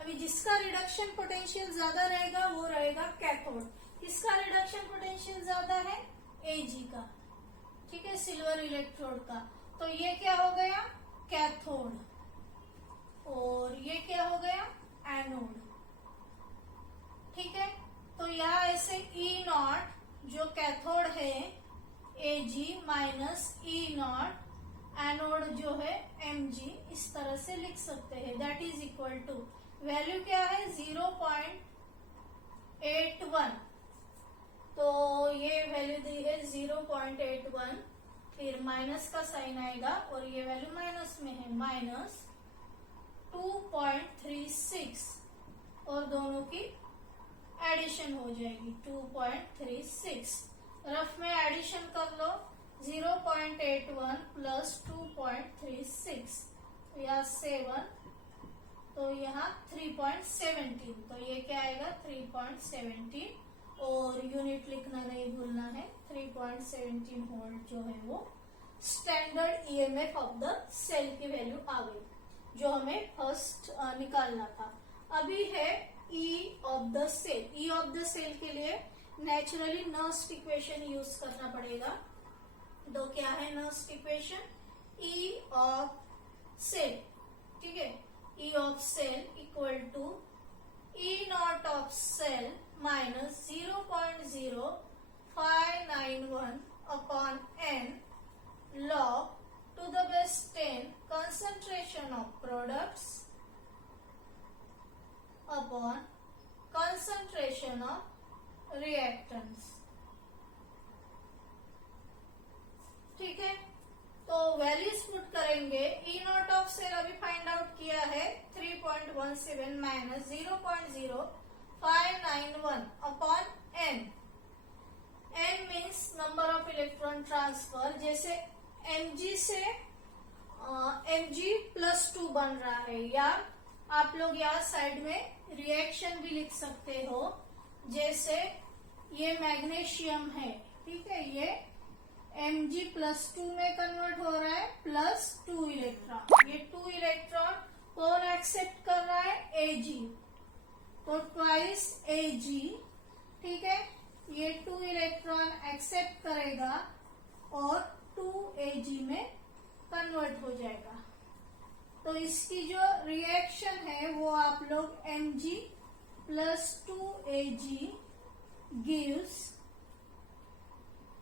अभी जिसका रिडक्शन पोटेंशियल ज्यादा रहेगा वो रहेगा कैथोड। किसका रिडक्शन पोटेंशियल ज्यादा है, Ag का, ठीक है, सिल्वर इलेक्ट्रोड का। तो ये क्या हो गया, कैथोड, और ये क्या हो गया, एनोड, ठीक है। तो यहाँ ऐसे E0 जो कैथोड है Ag माइनस E0 एनोड जो है Mg, इस तरह से लिख सकते हैं। That is equal to, value क्या है 0.81, तो ये वैल्यू दी है 0.81, फिर माइनस का साइन आएगा और ये वैल्यू माइनस में है, माइनस 2.36, और दोनों की एडिशन हो जाएगी 2.36। रफ में एडिशन कर लो, 0.81 प्लस 2.36, तो यहाँ 7, तो यहाँ 3.17, तो ये क्या आएगा 3.17, और यूनिट लिखना नहीं भूलना है, 3.17 वोल्ट जो है वो standard EMF of the cell की वैल्यू आ गई जो हमें फर्स्ट निकालना था। अभी है E of the cell. E of the cell के लिए नेचुरली नर्स्ट इक्वेशन यूज करना पड़ेगा। तो क्या है Nernst equation, E of cell, ठीक है, E of cell equal to E0 of cell minus 0.0591 upon n log to the base 10 concentration of products upon concentration of reactants, ठीक है। तो वैल्यूज पुट करेंगे, E0 ऑफ सेल अभी find out किया है 3.17 minus 0.0591 upon n। n means number of electron transfer, जैसे Mg से Mg+2 बन रहा है, या आप लोग यहाँ साइड में रिएक्शन भी लिख सकते हो, जैसे ये मैग्नीशियम है, ठीक है, ये Mg+2 में कन्वर्ट हो रहा है, +2 इलेक्ट्रॉन, ये 2 इलेक्ट्रॉन कौन एक्सेप्ट कर रहा है, Ag, तो ट्वाइस Ag, ठीक है, ये 2 इलेक्ट्रॉन एक्सेप्ट करेगा और 2Ag में कन्वर्ट हो जाएगा। तो इसकी जो रिएक्शन है वो आप लोग Mg+2Ag गिव्स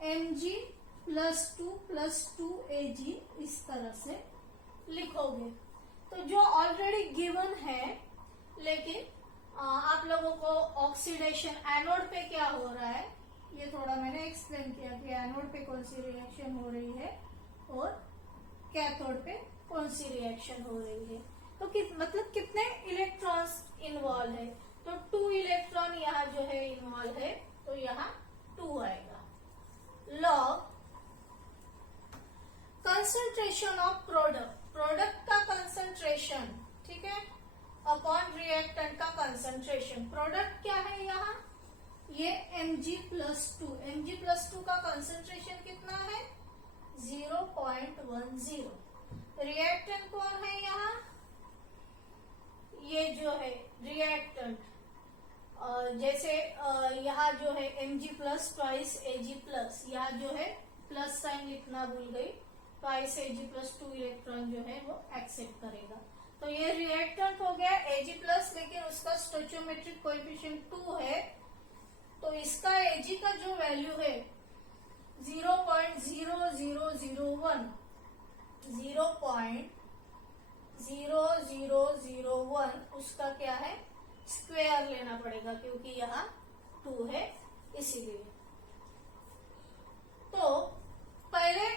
Mg+2+2Ag, इस तरह से लिखोगे। तो जो ऑलरेडी गिवन है, लेकिन आप लोगों को ऑक्सीडेशन एनोड पे क्या हो रहा है ये थोड़ा मैंने एक्सप्लेन किया कि एनोड पे कौन सी रिएक्शन हो रही है और कैथोड पे कौन सी रिएक्शन हो रही है। तो मतलब कितने इलेक्ट्रॉन्स इन्वॉल्व है, तो 2 इलेक्ट्रॉन यहाँ जो है इन्वॉल्व है, तो यहाँ 2 आएगा। लॉग कंसंट्रेशन ऑफ प्रोडक्ट का कंसंट्रेशन, ठीक है, अपॉन रिएक्टेंट का कंसंट्रेशन। प्रोडक्ट क्या है यहाँ, ये Mg+2, Mg+2 का कंसंट्रेशन कितना है 0.10। रिएक्टेंट कौन है यहाँ, ये जो है रिएक्टेंट, जैसे यहाँ जो है Mg+ ट्वाइस Ag+, यहाँ जो है प्लस साइन लिखना भूल गई, ट्वाइस Ag+2 इलेक्ट्रॉन जो है वो एक्सेप्ट करेगा। तो ये रिएक्टेंट हो गया Ag+, लेकिन उसका स्टोइचोमेट्रिक कोएफिशिएंट 2 है, तो इसका Ag का जो वैल्यू है 0.0001, 0.0001 उसका क्या है स्क्वायर लेना पड़ेगा, क्योंकि यहाँ 2 है इसीलिए। तो पहले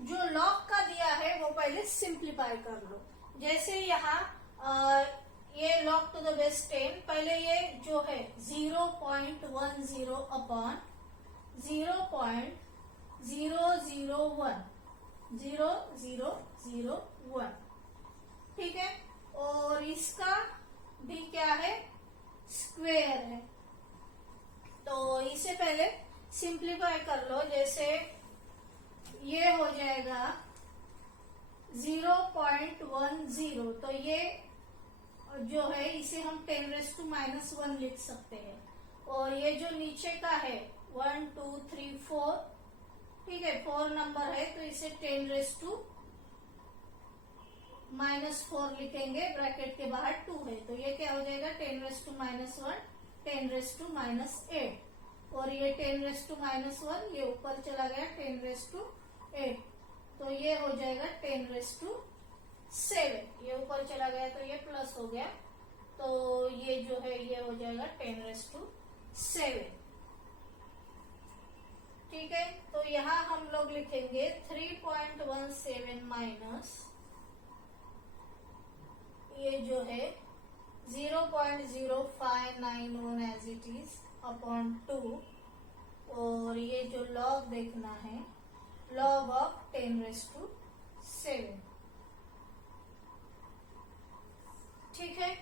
जो लॉग का दिया है वो पहले सिंप्लीफाई कर लो। जैसे यहाँ ये लॉग टू द बेस 10, पहले ये जो है 0.10 अपॉन 0.0001, ठीक है, और इसका भी क्या है स्क्वायर है। तो इसे पहले सिंप्लीफाई कर लो, जैसे ये हो जाएगा 0.10, तो ये जो है इसे हम 10⁻⁻1 लिख सकते हैं, और ये जो नीचे का है 1 2 3 4, ठीक है, 4 नंबर है, तो इसे 10⁻⁻4 लिखेंगे, ब्रैकेट के बाहर 2 है, तो ये क्या हो जाएगा 10⁻⁻1, 10⁻⁻8, और ये 10⁻⁻1 ये ऊपर चला गया 10⁻8, तो ये हो जाएगा 10⁻7, ये ऊपर चला गया तो ये प्लस हो गया, तो ये जो है ये हो जाएगा 10⁻7, ठीक है। तो यहाँ हम लोग लिखेंगे 3.17 माइनस ये जो है 0.0591 एज इट इज अपॉन 2, और ये जो लॉग देखना है लॉग ऑफ 10⁻7, ठीक है।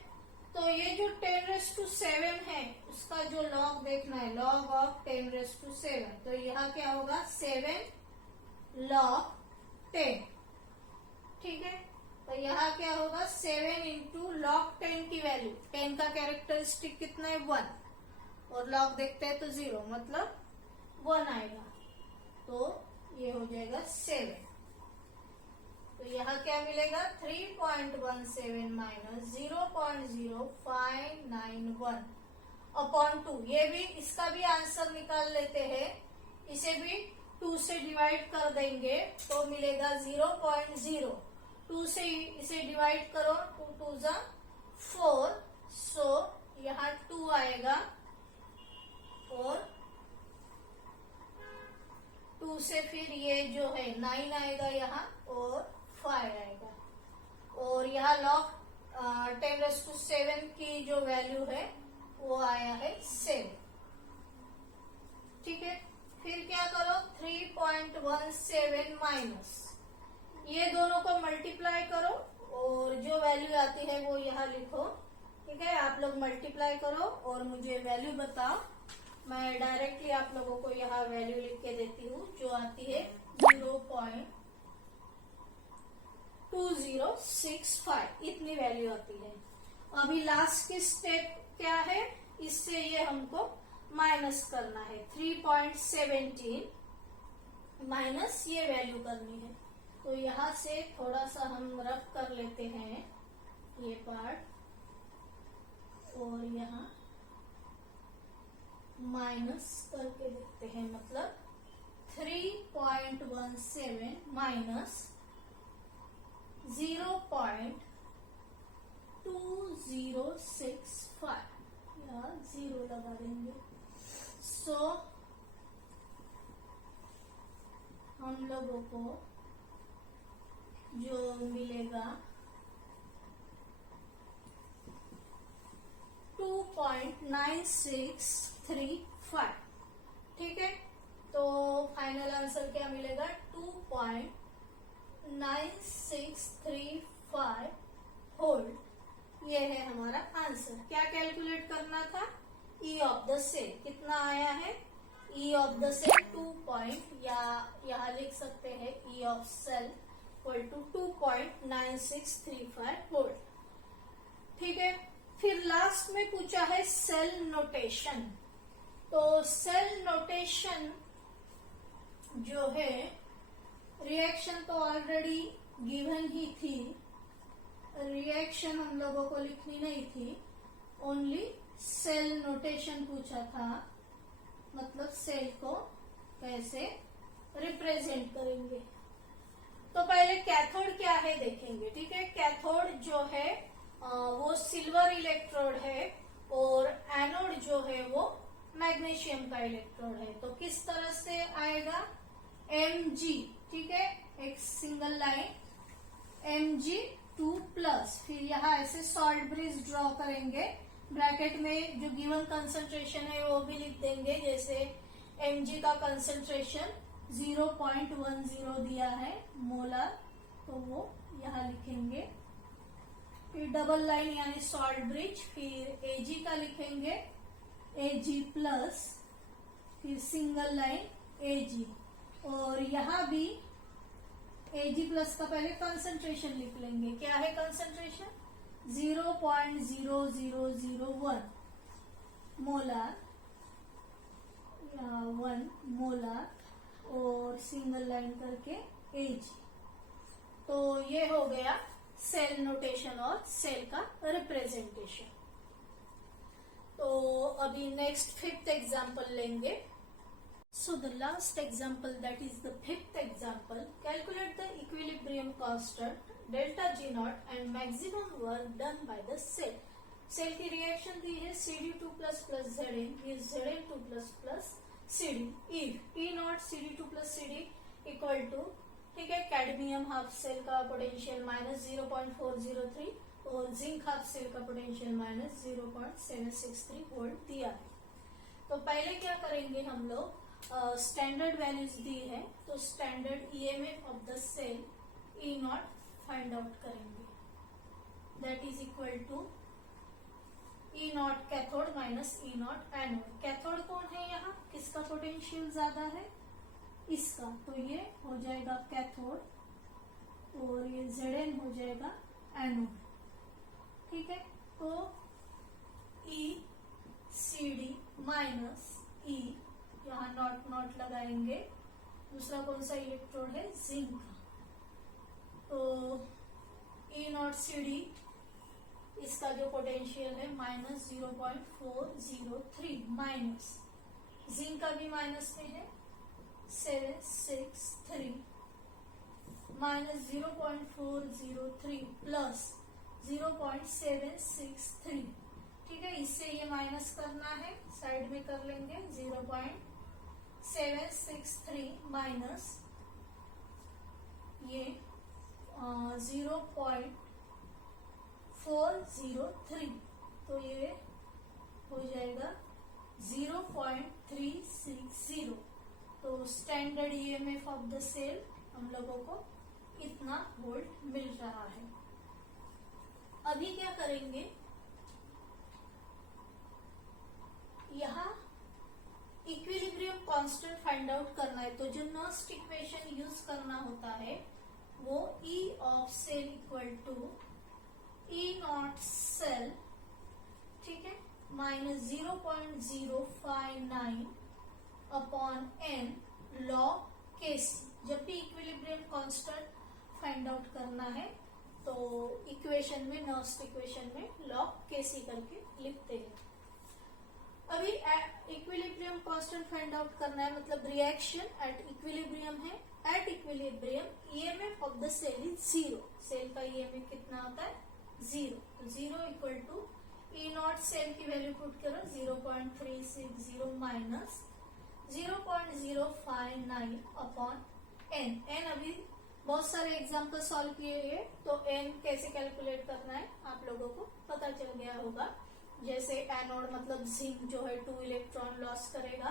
तो ये जो 10⁻7 है उसका जो लॉग देखना है लॉग ऑफ 10⁻7, तो यहाँ क्या होगा 7 log 10, ठीक है। तो यहाँ क्या होगा 7 इंटू log 10 की वैल्यू, 10 का कैरेक्टरिस्टिक कितना है 1, और log देखते हैं तो 0, मतलब 1 आएगा, तो ये हो जाएगा 7। तो यहाँ क्या मिलेगा 3.17 माइनस 0.0591 अपॉन 2, ये भी इसका भी आंसर निकाल लेते हैं, इसे भी 2 से डिवाइड कर देंगे तो मिलेगा 0.0, 2 से इसे डिवाइड करो, 2 2 जा 4, सो यहाँ 2 आएगा, और 2 से फिर ये जो है 9 आएगा यहाँ, और 5 आएगा, और यहाँ log 10⁻7 की जो वैल्यू है वो आया है 7, ठीक है। फिर क्या करो 3.17 माइनस ये दोनों को मल्टीप्लाई करो, और जो वैल्यू आती है वो यहाँ लिखो, ठीक है। आप लोग मल्टीप्लाई करो और मुझे वैल्यू बताओ, मैं डायरेक्टली आप लोगों को यहाँ वैल्यू लिख के देती हूँ, जो आती है 0.2065, इतनी वैल्यू आती है। अभी लास्ट की स्टेप क्या है, इससे ये हमको माइनस करना है, 3.17 माइनस ये वैल्यू करनी है। तो यहाँ से थोड़ा सा हम रफ कर लेते हैं ये पार्ट, और यहाँ माइनस करके देखते हैं, मतलब 3.17 माइनस 0.2065, यहाँ 0 लगा देंगे। सो हम लोगों को जो मिलेगा 2.9635। ठीक है, तो फाइनल आंसर क्या मिलेगा 2.9635 वोल्ट। ये है हमारा आंसर। क्या कैलकुलेट करना था, ई ऑफ द सेल कितना आया है, ई ऑफ द सेल 2 या यहाँ लिख सकते हैं E of cell equal to 2.9635 volt. ठीक है, फिर लास्ट में पूछा है सेल नोटेशन। तो सेल नोटेशन जो है, रिएक्शन तो ऑलरेडी गिवन ही थी, रिएक्शन हम लोगों को लिखनी नहीं थी, ओनली सेल नोटेशन पूछा था, मतलब सेल को कैसे रिप्रेजेंट करेंगे। तो पहले कैथोड क्या है देखेंगे। ठीक है, कैथोड जो है वो सिल्वर इलेक्ट्रोड है और एनोड जो है वो मैग्नीशियम का इलेक्ट्रोड है। तो किस तरह से आएगा, Mg, ठीक है, एक सिंगल लाइन Mg2+, फिर यहाँ ऐसे सॉल्ट ब्रिज ड्रॉ करेंगे, ब्रैकेट में जो गिवन कंसंट्रेशन है वो भी लिख देंगे। जैसे Mg का कंसंट्रेशन 0.10 दिया है मोलर, तो वो यहाँ लिखेंगे। फिर डबल लाइन यानी सॉल्ट ब्रिज, फिर Ag का लिखेंगे Ag+, फिर सिंगल लाइन Ag, और यहाँ भी Ag+ का पहले कंसंट्रेशन लिख लेंगे। क्या है कंसंट्रेशन, 0.0001 मोलर, 1 मोलर, और सिंगल लाइन करके Ag। तो ये हो गया सेल नोटेशन और सेल का रिप्रेजेंटेशन। तो अभी नेक्स्ट 5th एग्जाम्पल लेंगे। So the last example, that is the 5th example, calculate the equilibrium constant delta G naught and maximum work done by the cell. Cell की reaction दी है Cd2 plus Zn is Zn2 plus Cd if E naught Cd2 plus Cd equal to, ठीक है, cadmium half cell का potential -0.403 और zinc half cell का potential -0.763 volt दिया है। तो पहले क्या करेंगे हम लोग, स्टैंडर्ड वैल्यूज दी है, तो standard EMF of the cell E naught find out करेंगे, that is equal to E naught cathode minus E naught anode. Cathode कौन है यहाँ, किसका पोटेंशियल ज्यादा है, इसका, तो ये हो जाएगा कैथोड और ये Zn हो जाएगा एनोड। ठीक है, तो ई Cd माइनस ई, यहाँ नॉट लगाएंगे, दूसरा कौन सा इलेक्ट्रोड है, जिंक का, तो ई नॉट Cd इसका जो पोटेंशियल है -0.403 माइनस, जिंक का भी माइनस में है 763 -0.403 प्लस 0.763। ठीक है, इससे ये माइनस करना है, साइड में कर लेंगे, 0.763 माइनस ये 0.403, तो ये हो जाएगा 0.360। तो standard EMF of the cell हम लोगों को इतना वोल्ट मिल रहा है। अभी क्या करेंगे, यहाँ इक्विलिब्रियम कांस्टेंट फाइंड आउट करना है, तो जो नर्स्ट इक्वेशन यूज करना होता है वो E of cell equal to E not cell, ठीक है, -0.059 अपॉन n log Kc। जब भी इक्विलिब्रियम कांस्टेंट फाइंड आउट करना है तो इक्वेशन में, नर्स्ट इक्वेशन में log Kc करके लिखते हैं। अभी इक्विलिब्रियम कांस्टेंट फाइंड आउट करना है, मतलब रिएक्शन एट इक्विलिब्रियम है। At equilibrium EMF of the cell is 0। Cell का ईएमएफ कितना होता है, 0। तो 0 equal to E not cell की वैल्यू पुट करो 0.360 माइनस 0.059 अपॉन एन। एन अभी बहुत सारे एग्जाम्पल सॉल्व किए हैं, तो एन कैसे कैलकुलेट करना है आप लोगों को पता चल गया होगा। जैसे एनोड मतलब जिंक जो है 2 इलेक्ट्रॉन लॉस करेगा,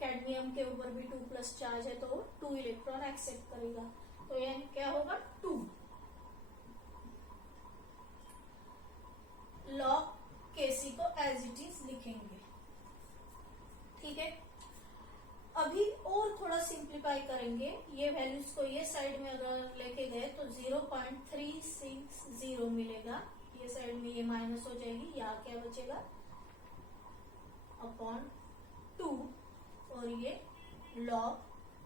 कैडमियम के ऊपर भी 2 प्लस चार्ज है तो वो 2 इलेक्ट्रॉन एक्सेप्ट करेगा, तो एन क्या होगा 2। लॉग केसी को एज इट इज लिखेंगे, ठीक है। अभी और थोड़ा सिंप्लीफाई करेंगे, ये वैल्यूज को ये साइड में अगर लेके गए तो 0.360 मिलेगा, ये साइड में ये माइनस हो जाएगी, यहाँ क्या बचेगा अपॉन 2 और ये लॉग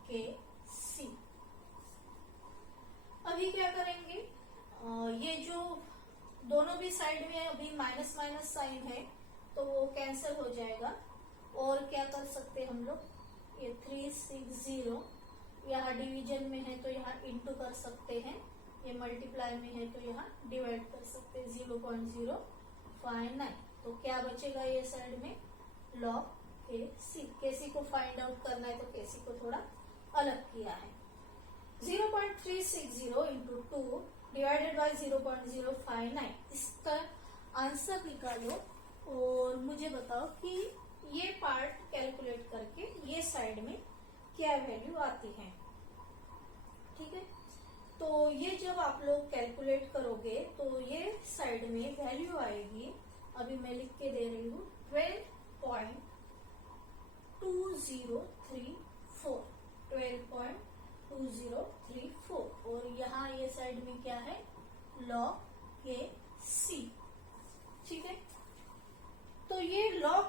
के सी। अभी क्या करेंगे, ये जो दोनों भी साइड में अभी माइनस माइनस साइन है तो वो कैंसिल हो जाएगा, और क्या कर सकते हम लोग, ये 360 यहाँ डिवीजन में है तो यहाँ इंटू कर सकते हैं, ये मल्टीप्लाई में है तो यहाँ डिवाइड कर सकते हैं 0.059, तो क्या बचेगा ये साइड में लॉग के सी। केसी को फाइंड आउट करना है तो केसी को थोड़ा अलग किया है। 0.360 इंटू 2 डिवाइडेड बाई 0.059, इसका आंसर निकालो और मुझे बताओ कि ये पार्ट कैलकुलेट करके ये साइड में क्या वैल्यू आती है, ठीक है। तो ये जब आप लोग कैलकुलेट करोगे तो ये साइड में वैल्यू आएगी, अभी मैं लिख के दे रही हूँ 12.2034, 12.2034, और यहाँ ये साइड में क्या है लॉग के सी, ठीक है। तो ये लॉग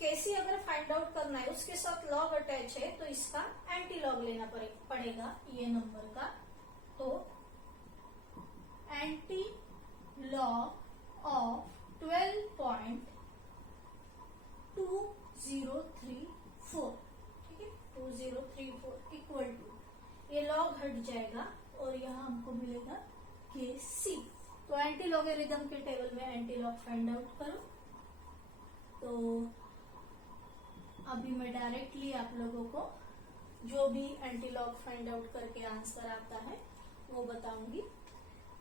केसी अगर फाइंड आउट करना है, उसके साथ लॉग अटैच है तो इसका एंटी लॉग लेना पड़ेगा ये नंबर का, तो एंटी लॉग ऑफ 12.2034, ठीक है, 2034 इक्वल टू, ये लॉग हट जाएगा और यहाँ हमको मिलेगा के सी। तो एंटी लॉगरिथम के टेबल में एंटी लॉग फाइंड आउट करो, तो अभी मैं डायरेक्टली आप लोगों को जो भी एंटी लॉग फाइंड आउट करके आंसर आता है वो बताऊंगी।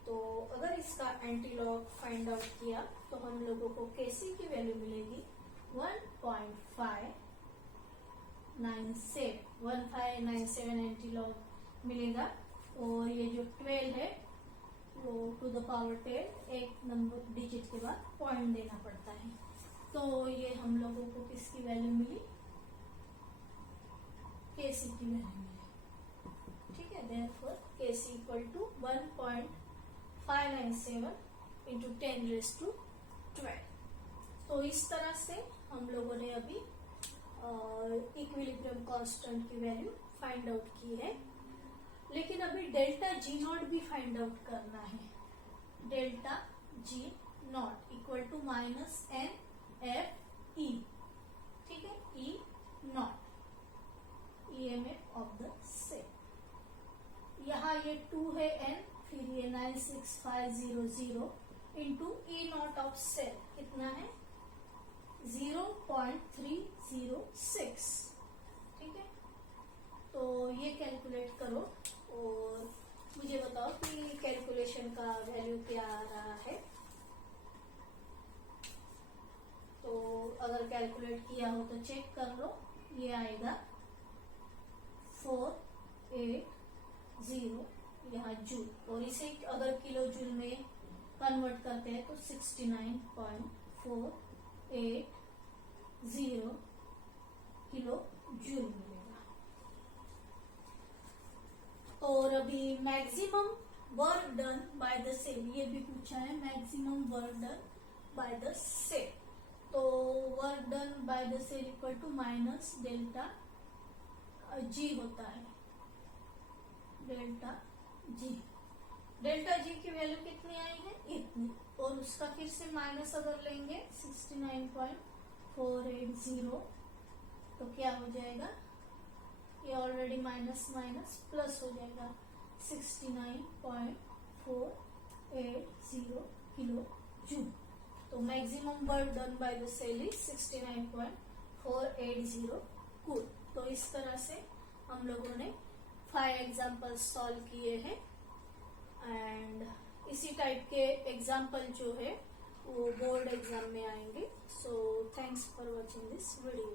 तो अगर इसका एंटी लॉग फाइंड आउट किया तो हम लोगों को केसी की वैल्यू मिलेगी 1597 एंटी लॉग मिलेगा, और ये जो 12 है वो टू द पावर 10 एक नंबर डिजिट के बाद पॉइंट देना पड़ता है, तो ये हम लोगों को किसकी वैल्यू मिली, केसी की वैल्यू मिली, ठीक है। Therefore KC equal to 1.597 into 10⁻²²। तो इस तरह से हम लोगों ने अभी इक्विलिब्रियम कांस्टेंट की वैल्यू फाइंड आउट की है, लेकिन अभी डेल्टा जी नॉट भी फाइंड आउट करना है। Delta G naught equal to minus N F E, ठीक है, E naught EMF of the cell. यहाँ ये 2 है एन, फिर ये 96500 into E naught of cell कितना है 0.306, ठीक है। तो ये कैलकुलेट करो और मुझे बताओ कि कैलकुलेशन का वैल्यू क्या आ रहा है। तो अगर कैलकुलेट किया हो तो चेक कर लो, ये आएगा 480 यहाँ जूल, और इसे अगर किलो जूल में कन्वर्ट करते हैं तो 69.480 किलो जूल मिलेगा। और अभी maximum work done by the cell, ये भी पूछा है, maximum work done by the cell. तो work done by the cell equal to minus delta G होता है, डेल्टा जी। डेल्टा जी की वैल्यू कितनी आई है इतनी, और उसका फिर से माइनस अगर लेंगे 69.480 तो क्या हो जाएगा, ये ऑलरेडी माइनस माइनस प्लस हो जाएगा 69.480 किलो जूल। तो maximum work done by the cell is 69.480 joule. तो इस तरह से हम लोगों ने 5 एग्जाम्पल्स सॉल्व किए हैं एंड इसी टाइप के एग्जाम्पल जो है वो बोर्ड एग्जाम में आएंगे। So thanks for watching this video.